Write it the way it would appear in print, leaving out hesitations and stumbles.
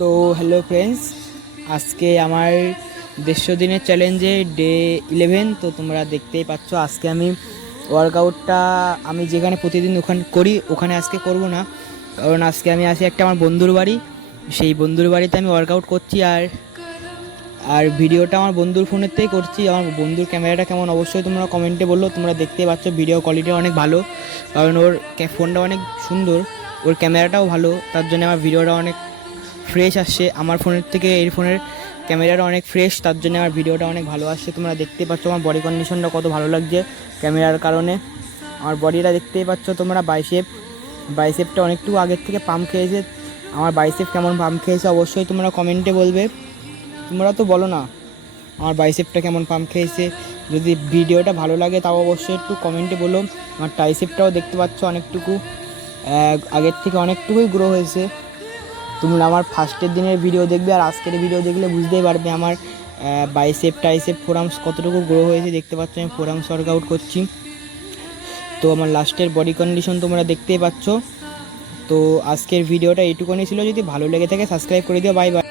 তো hello friends, আজকে আমার 150 দিনের চ্যালেঞ্জে ডে 11। তো তোমরা দেখতেই পাচ্ছ আজকে আমি ওয়ার্কআউটটা আমি যেখানে প্রতিদিন ওখানে করি ওখানে আজকে করব না, কারণ আজকে আমি আসি একটা আমার বন্ধুর বাড়ি। সেই বন্ধুর বাড়িতে আমি ওয়ার্কআউট করছি আর আর ভিডিওটা আমার বন্ধুর ফোনেতেই করছি। আমার বন্ধুর ক্যামেরাটা কেমন অবশ্যই তোমরা কমেন্টে বললো। তোমরা দেখতেই পাচ্ছ ভিডিও কোয়ালিটি অনেক ভালো, কারণ ওর ফোনটা অনেক সুন্দর, ওর ক্যামেরাটাও ভালো, তার জন্য আমার ভিডিওটা অনেক ফ্রেশ আসছে। আমার ফোনের থেকে এই ফোনের ক্যামেরাটা অনেক ফ্রেশ, তার জন্য আমার ভিডিওটা অনেক ভালো আসছে। তোমরা দেখতেই পাচ্ছ আমার বডি কন্ডিশনটা কত ভালো লাগছে ক্যামেরার কারণে। আমার বডিটা দেখতেই পাচ্ছ তোমরা, বাইসেপটা অনেকটু আগের থেকে পাম্প খেয়েছে। আমার বাইসেপ কেমন পাম্প খেয়েছে অবশ্যই তোমরা কমেন্টে বলবে। তোমরা তো বলো না আমার বাইসেপটা কেমন পাম্প খেয়েছে। যদি ভিডিওটা ভালো লাগে তাও অবশ্যই একটু কমেন্টে বলো। আমার টাইসেপটাও দেখতে পাচ্ছ অনেকটুকু আগের থেকে অনেকটুকুই গ্রো হয়েছে। তোমরা আমার ফার্স্টের দিনের ভিডিও দেখবে আর আজকের ভিডিও দেখলে বুঝতেই পারবে আমার বাইসেপ টাইসেপ ফোরামস কতটুকু গ্রো হয়েছে। দেখতে পাচ্ছ আমি ফোরামস ওয়ার্কআউট করছি। তো আমার লাস্টের বডি কন্ডিশন তোমরা দেখতেই পাচ্ছ। তো আজকের ভিডিওটা এইটুকুনি ছিল। যদি ভালো লেগে থাকে সাবস্ক্রাইব করে দিও। Bye bye.